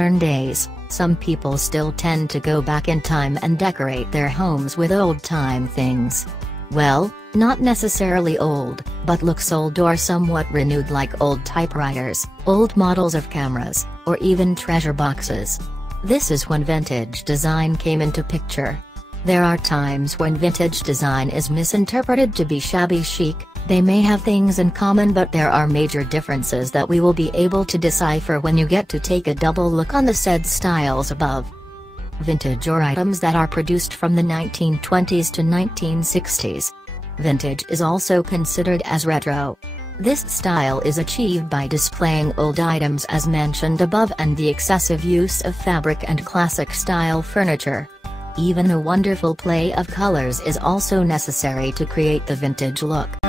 modern days, some people still tend to go back in time and decorate their homes with old-time things. Well, not necessarily old, but looks old or somewhat renewed, like old typewriters, old models of cameras, or even treasure boxes. This is when vintage design came into picture. There are times when vintage design is misinterpreted to be shabby chic. They may have things in common, but there are major differences that we will be able to decipher when you get to take a double look on the said styles above. Vintage, or items that are produced from the 1920s to 1960s. Vintage is also considered as retro. This style is achieved by displaying old items as mentioned above and the excessive use of fabric and classic style furniture. Even a wonderful play of colors is also necessary to create the vintage look.